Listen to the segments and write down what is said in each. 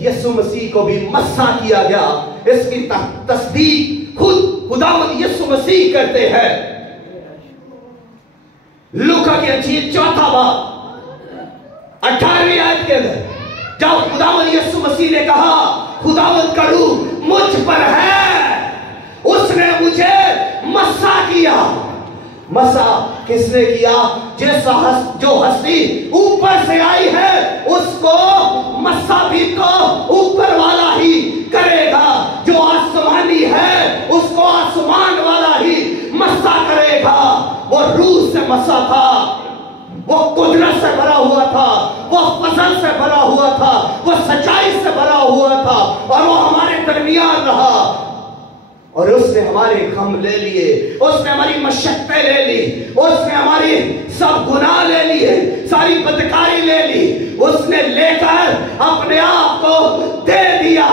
یسوع مسیح کو بھی مسح کیا گیا، اس کی تصدیق خود خداوند یسوع مسیح کرتے ہیں۔ لوکا کی انجیل 4 باب 18ویں آیت کے اندر جب خداوند یسوع مسیح نے کہا خداوند کا روح مجھ پر ہے، اس نے مجھے مسح کیا۔ مسح کس نے کیا؟ جو ہستی اوپر سے آئی ہے اس کو مسح بھی تو اوپر والا ہی کرے گا، جو آسمانی ہے اس کو آسمان والا ہی مسح کرے گا۔ وہ روح سے مسح تھا، وہ قدرت سے بھرا ہوا تھا، وہ فضل سے بھرا ہوا تھا، وہ سچائی سے بھرا ہوا تھا، اور وہ ہمارے درمیان رہا، اور اس نے ہمارے غم لے لیے، اس نے ہماری مشقتیں لے لی، اس نے ہماری سب گناہ لے لیے، ساری بدکاری لے لی، اس نے لے کر اپنے آپ کو دے دیا،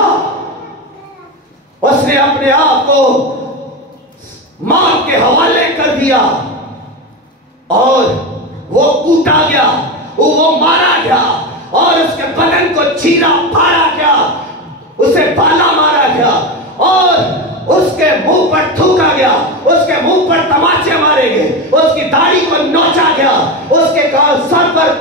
اس نے اپنے آپ کو موت کے حوالے کر دیا، اور وہ کوٹا گیا، وہ مارا گیا، اور اس کے بدن کو چیرا پھاڑا گیا، اسے بالا مارا گیا، اور اس کے منہ پر تھوکا گیا، اس کے منہ پر تماچے مارے گئے، اس کی داڑھی کو نوچا گیا، اس کے سر پر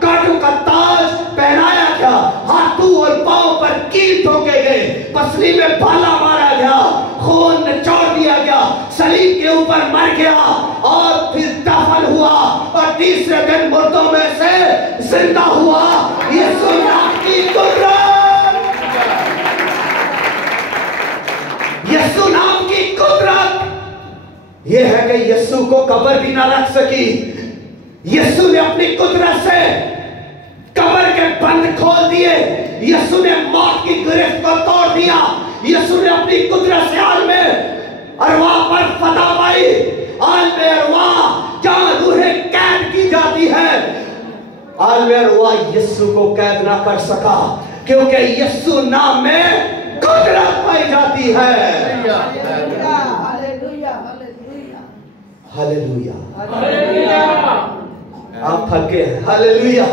کانٹوں کا تاج پہنایا گیا، ہاتھوں اور پاؤں پر کیل ٹھوکے گئے، پسلی میں بالا مارا گیا، خون نچوڑ دیا گیا، صلیب کے اوپر مر گیا، اور پھر دفن ہوا، اور تیسرے دن مردوں میں سے زندہ ہوا۔ یسوع نام کی قدرت، یسوع نام کی قدرت یہ ہے کہ یسوع کو قبر بھی نہ رکھ سکی۔ یسوع نے اپنی قدرت سے قبر کے بند کھول دیے، یسوع نے موت کی گرفت کو توڑ دیا، یسوع نے اپنی قدرت سے عالم ارواح پر فتح پائی۔ عالم ارواح جہاں روحیں قید کی جاتی ہے، عالم ارواح یسوع کو قید نہ کر سکا، کیونکہ یسوع نام میں قدرت پائی جاتی ہے۔ ہاللویا، آپ تھکے ہیں؟ ہاللویا،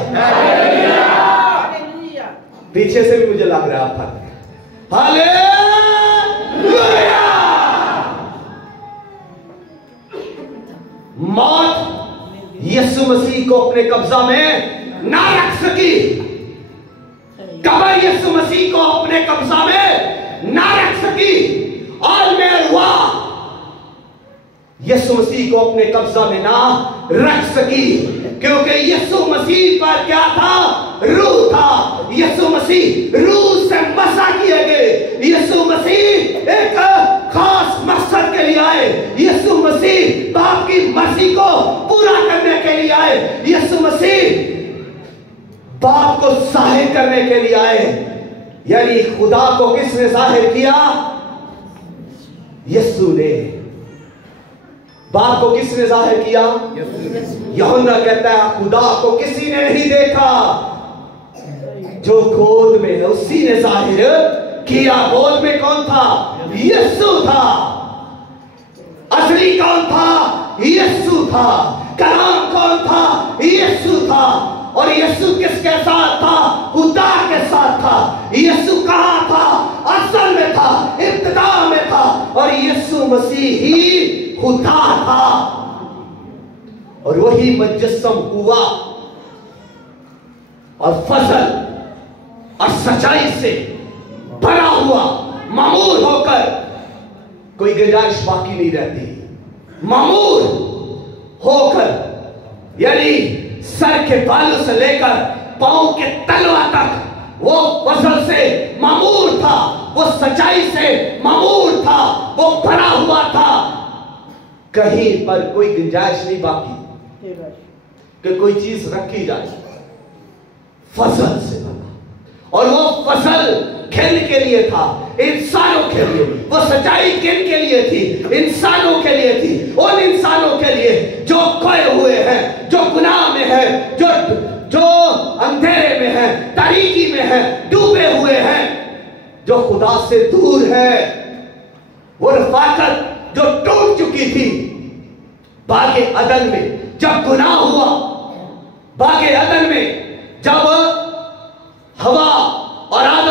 پیچھے سے بھی مجھے لگ رہا ہے آپ تھک۔ ہاللویا، موت یسوع مسیح کو اپنے قبضہ میں نہ رکھ سکی، قبر یسوع مسیح کو اپنے قبضہ میں نہ رکھ سکی، عالم ارواح یسوع مسیح کو اپنے قبضہ میں نہ رکھ سکی، کیونکہ یسوع مسیح پر کیا تھا؟ روح تھا۔ یسوع مسیح روح سے مسح کیے گئے، یسوع مسیح ایک خاص مقصد کے لیے آئے، یسوع مسیح باپ کی مرضی کو پورا کرنے کے لیے آئے، یسوع مسیح باپ کو ظاہر کرنے کے لیے آئے۔ یعنی خدا کو کس نے ظاہر کیا؟ یسوع نے۔ باپ کو کس نے ظاہر کیا؟ یوحنا کہتا ہے خدا کو کسی نے نہیں دیکھا، جو گود میں ہے اسی نے ظاہر کیا۔ گود میں کون تھا؟ یسوع تھا۔ اصلی کون تھا؟ یسوع تھا۔ کلام کون تھا؟ یسوع تھا۔ اور یسوع کس کے ساتھ تھا؟ خدا کے ساتھ تھا۔ یسوع کہاں تھا؟ اصل میں تھا، ابتدا میں تھا، اور یسوع مسیح ہی خدا تھا، اور وہی مجسم ہوا، اور فضل اور سچائی سے بھرا ہوا معمور ہو کر کوئی گنجائش باقی نہیں رہتی، معمور ہو کر، یعنی سر کے بالوں سے لے کر پاؤں کے تلوا تک وہ فضل سے معمور تھا، وہ سچائی سے معمور تھا، وہ بھرا ہوا تھا، کہیں پر کوئی گنجائش نہیں باقی کہ کوئی چیز رکھی جائے، فضل سے بنا، اور وہ فضل کھیل کے لیے تھا، انسانوں کے لیے، وہ سچائی کن کے لیے تھی؟ انسانوں کے لیے تھی، ان انسانوں کے لیے جو کھوئے ہوئے ہیں، جو گناہ میں ہیں، جو اندھیرے میں ہیں، تاریکی میں ہیں، ڈوبے ہوئے ہیں، جو خدا سے دور ہے، وہ رفاقت جو ٹوٹ چکی تھی باغ عدن میں جب گناہ ہوا، باغ عدن میں جب ہوا اور آدم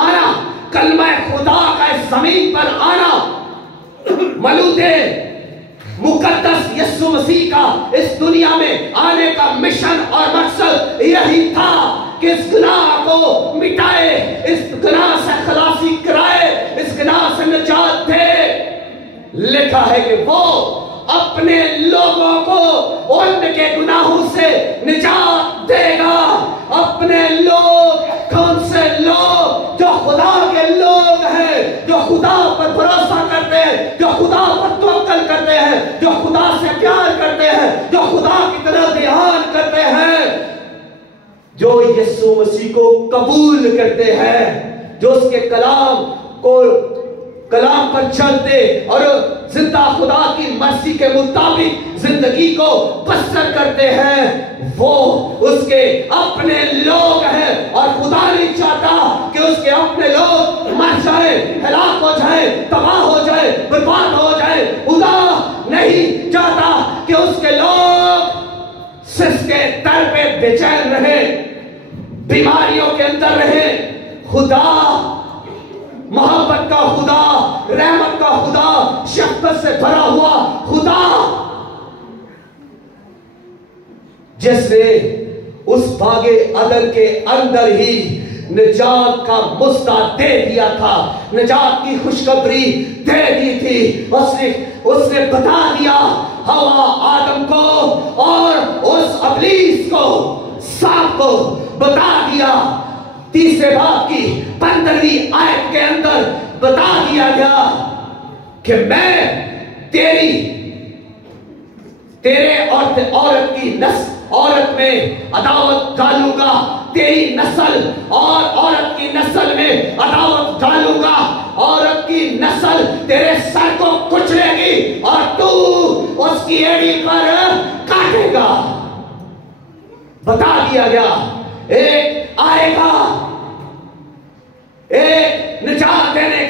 آنا، کلمہ خدا کا اس زمین پر آنا، مولود مقدس یسوع مسیح کا اس دنیا میں آنے کا مشن اور مقصد یہی تھا کہ اس گناہ کو مٹائے، اس گناہ سے خلاصی کرائے، اس گناہ سے نجات دے۔ لکھا ہے کہ وہ اپنے لوگوں کو ان کے گناہوں سے نجات دے گا۔ اپنے لوگ کون سے لوگ؟ جو خدا کے لوگ ہیں، جو خدا پر بھروسہ کرتے ہیں، جو خدا پر توکل کرتے ہیں، جو خدا سے پیار کرتے ہیں، جو خدا کی طرف دھیان کرتے ہیں، جو یسوع مسیح کو قبول کرتے ہیں، جو اس کے کلام پر چلتے اور زندہ خدا کی مرضی کے مطابق زندگی کو بسر کرتے ہیں، وہ اس کے اپنے لوگ ہیں۔ اور خدا نہیں چاہتا کہ اس کے اپنے لوگ مر جائے، ہلاک ہو جائے، تباہ ہو جائے، برباد ہو جائے۔ خدا نہیں چاہتا کہ اس کے لوگ سس کے در پہ بے چین رہے، بیماریوں کے اندر رہے۔ خدا محبت کا خدا، رحمت کا خدا، شفقت سے بھرا ہوا خدا، جس نے اس باغ عدن کے اندر ہی نجات کا مژدہ دے دیا تھا، نجات کی خوشخبری دے دی تھی۔ اس نے بتا دیا ہوا آدم کو اور اس ابلیس کو، سانپ کو بتا دیا۔ تیسرے باب کی 15ویں آیت کے اندر بتا دیا گیا کہ میں تیرے عورت میں عداوت ڈالوں گا، تیری نسل اور عورت کی نسل میں عداوت ڈالوں گا، عورت کی نسل تیرے سر کو کچلے گی اور تو اس کی ایڑی پر کاٹے گا۔ بتا دیا گیا ایک آئے گا، ایک نجات دینے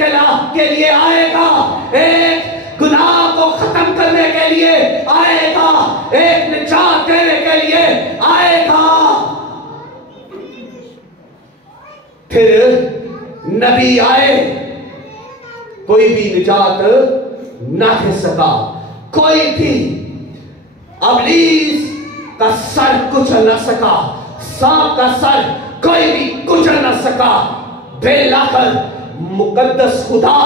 کے لیے آئے گا، ایک گناہ کو ختم کرنے کے لیے آئے گا، ایک نجات دینے کے لیے آئے گا۔ پھر نبی آئے، کوئی بھی نجات نہ دے سکا، کوئی بھی ابلیس کا سر کچل نہ سکا، سانپ کا سر کوئی بھی کچل نہ سکا۔ بالآخر مقدس خدا،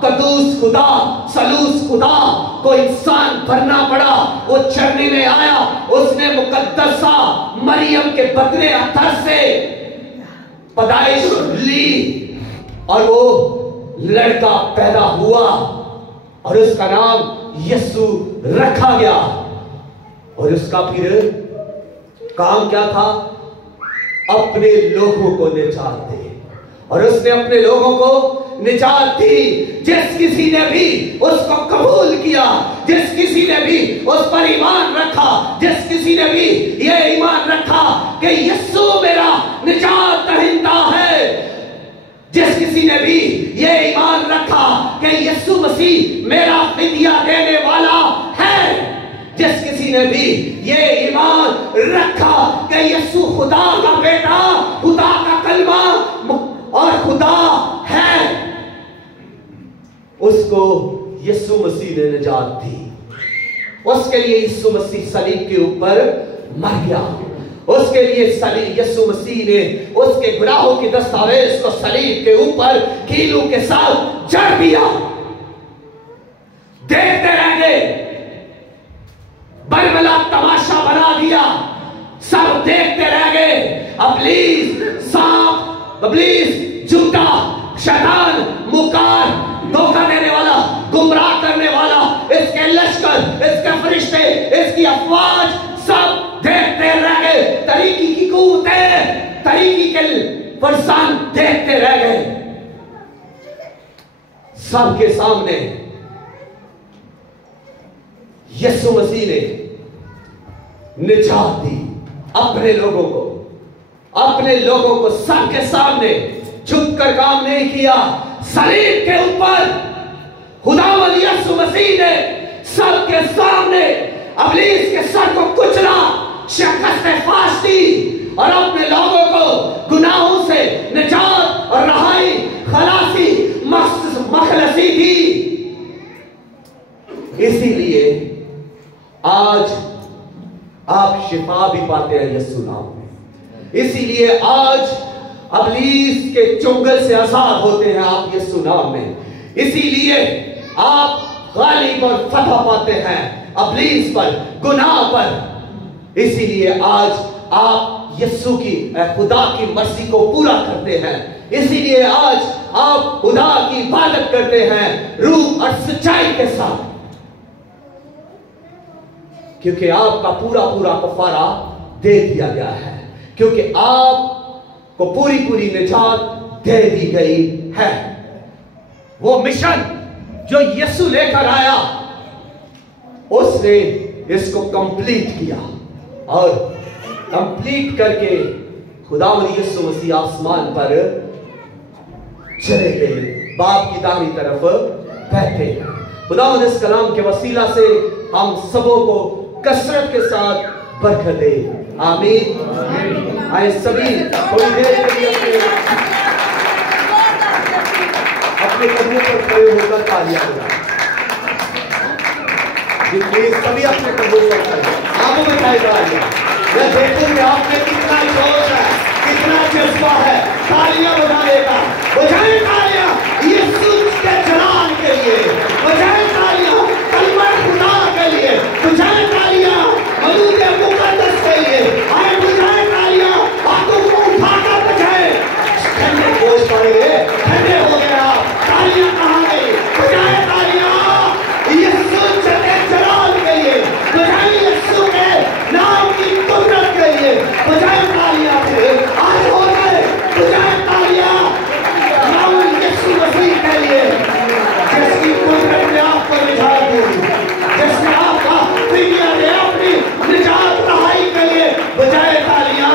قدوس خدا، سلوس خدا کو انسان بننا پڑا۔ وہ چرنے میں آیا، اس نے مقدسہ مریم کے بدن اطہر سے پیدائش لی اور وہ لڑکا پیدا ہوا اور اس کا نام یسوع رکھا گیا۔ اور اس کا پھر کام کیا تھا؟ اپنے لوگوں کو نجات دے، اور اس نے اپنے لوگوں کو نجات دی۔ جس کسی نے بھی اس کو قبول کیا، جس کسی نے بھی اس پر ایمان رکھا، جس کسی نے بھی یہ ایمان رکھا کہ یسوع میرا نجات دہندہ ہے، جس کسی نے بھی یہ ایمان رکھا کہ یسوع مسیح میرا فدیہ دینے والا ہے، جس کسی نے بھی یہ ایمان رکھا کہ یسوع خدا کا بیٹا، خدا کا کلمہ اور خدا ہے، اس کو یسوع مسیح نے نجات دی۔ اس کے لیے یسوع مسیح صلیب کے اوپر مر گیا، اس کے لیے یسوع مسیح نے اس کے گناہوں کی دستاویز کو صلیب کے اوپر کیلوں کے ساتھ جڑ دیا۔ دیکھتے رہ گئے، بربلا تماشا بنا دیا، سب دیکھتے رہ گئے۔ ابلیس، سانپ، ابلیس، جھوٹا، شیطان، مکار، دھوکہ دینے والا، گمراہ کرنے والا، اس کے لشکر، اس کے فرشتے، اس کی افواج سب دیکھتے رہ گئے۔ طریقی کی قوتیں، طریقی کے فرسان دیکھتے رہ گئے۔ سب کے سامنے یسوع مسیح نے نجات دی اپنے لوگوں کو، اپنے لوگوں کو سب کے سامنے جھک کر کام نہیں کیا۔ صلیب کے اوپر خداوند یسوع مسیح نے سب کے سامنے ابلیس کے سر کو کچلا، شکست فاش دی اور اپنے لوگوں کو گناہوں سے نجات اور رہائی خلاصی مخلصی دی۔ اسی لیے آج آپ شفا بھی پاتے ہیں یسوع نام میں، اسی لیے آج ابلیس کے چنگل سے آزاد ہوتے ہیں آپ یسوع نام میں، اسی لیے آپ غالب اور فتح پاتے ہیں ابلیس پر، گناہ پر۔ اسی لیے آج آپ یسوع کی خدا کی مرضی کو پورا کرتے ہیں، اسی لیے آج آپ خدا کی عبادت کرتے ہیں روح اور سچائی کے ساتھ، کیونکہ آپ کا پورا کفارہ دے دیا گیا ہے، کیونکہ آپ کو پوری نجات دے دی گئی ہے۔ وہ مشن جو یسوع لے کر آیا اس نے اس کو کمپلیٹ کیا، اور کمپلیٹ کر کے خداوند یسوع مسیح آسمان پر چلے گئے، باپ کی داہنی طرف بیٹھے ہیں۔ خداوند اس کلام کے وسیلہ سے ہم سبوں کو کثرت کے ساتھ برکت دے، آمین۔ آئے سبھی تھوڑی دیر کے لیے اپنے قدموں پر کھڑے ہو کر تالیاں بجائیں۔ جی پلیز سبھی اپنے قدموں پر کھڑے، آنکھوں میں کھائے تالیاں۔ میں دیکھوں کہ آپ میں کتنا جوش ہے، کتنا جذبہ ہے تالیاں بجانے کا۔ بجائیں تالیاں یسوع کے جلال کے لیے، بجائیں تالیاں کلمہ خدا کے لیے، بجائیں تالیاں مولود مقدس کے لیے، آئے بجائیں تالیاں، ہاتھوں کو اٹھا کر بجائیں۔ ٹھنڈے گوشت پڑے گئے، ٹھنڈے ہو گیا، تالیاں کہاں گئی؟ بجائیں تالیاں یسوع کے جلال کے لیے، بجائیں یسوع کے نام کی قدرت کے لیے، بجائیں تالیاں پھر آج ہو گئے، بجائیں تالیاں نام یسوع مسیح کے لیے، جس کی قدرت نے آپ کو نجات دی، جس نے آپ کا فدیہ دے اپنی نجات رہائی کے لیے، بجائے تالیاں۔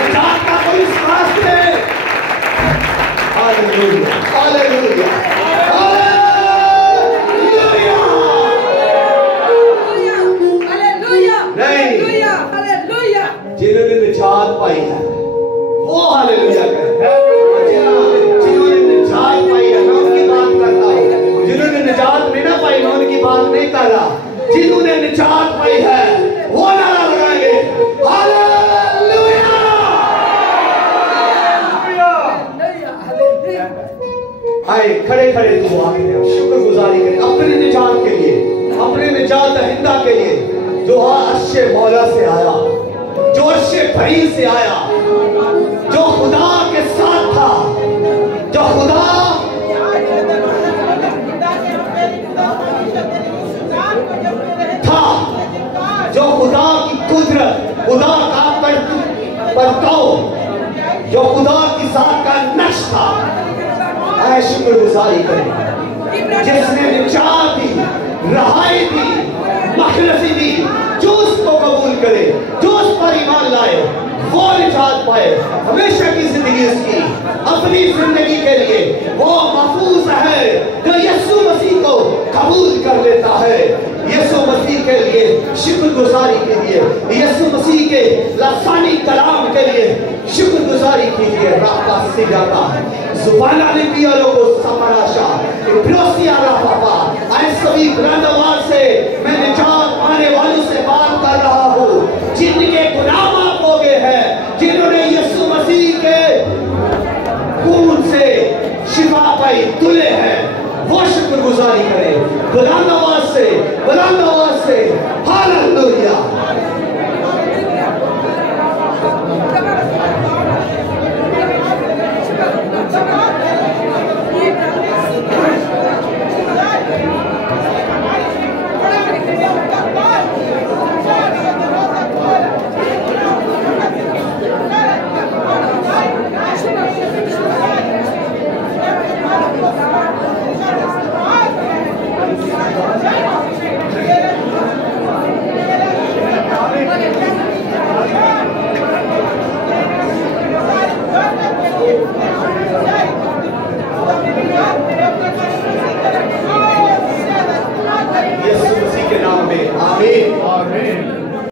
نجات کا کوئی ساز ہے؟ ہاللویا، ہاللویا، جنہوں نے نجات پائی ہے وہ ہاللویا کہتے ہیں، جنہوں نے نجات پائی ہے، میں ان کی بات کرتا ہوں۔ جنہوں نے نجات نہیں نہ پائی میں ان کی بات نہیں کر رہا، جنہوں نے نجات پائی ہے وہ نعرہ لگائیں گے ہاللویا۔ آئے کھڑے دعا کریں، شکر گزاری کریں اپنی نجات کے لیے، اپنے نجات دہندہ کے لیے جو عرش مولا سے آیا، جو عرش بھری سے آیا، جو خدا کے ساتھ تھا، جو خدا تھا، جو خدا کی قدرت، خدا کا پرتو، جو خدا کی ذات کا نقش تھا۔ آئے شکر گزاری کریں، جس نے نجات دی، رہائی دی، مخلصی دی، جو اس کو قبول کرے، جو اس پر ایمان لائے وہ نجات پائے، ہمیشہ کی زندگی اس کی، اپنی زندگی کے لیے وہ محفوظ ہے جو یسوع مسیح کو قبول کر لیتا ہے۔ یسوع مسیح کے لیے شکر گزاری کیجیے، یسوع مسیح کے لسانی کلام کے لیے شکر گزاری کیجیے۔ راپا سیگاتا زبانہ نے پیا لوگوں سپراشا پروسیا راپا۔ آئے سبھی بلند آواز سے میں نجات پانے والوں سے بات کر رہا ہوں جن کے گناہ معاف ہو گئے ہیں، جنہوں نے یسوع مسیح کے خون سے شفا پائی، دھلے ہیں، وہ شکر گزاری کریں۔ خدا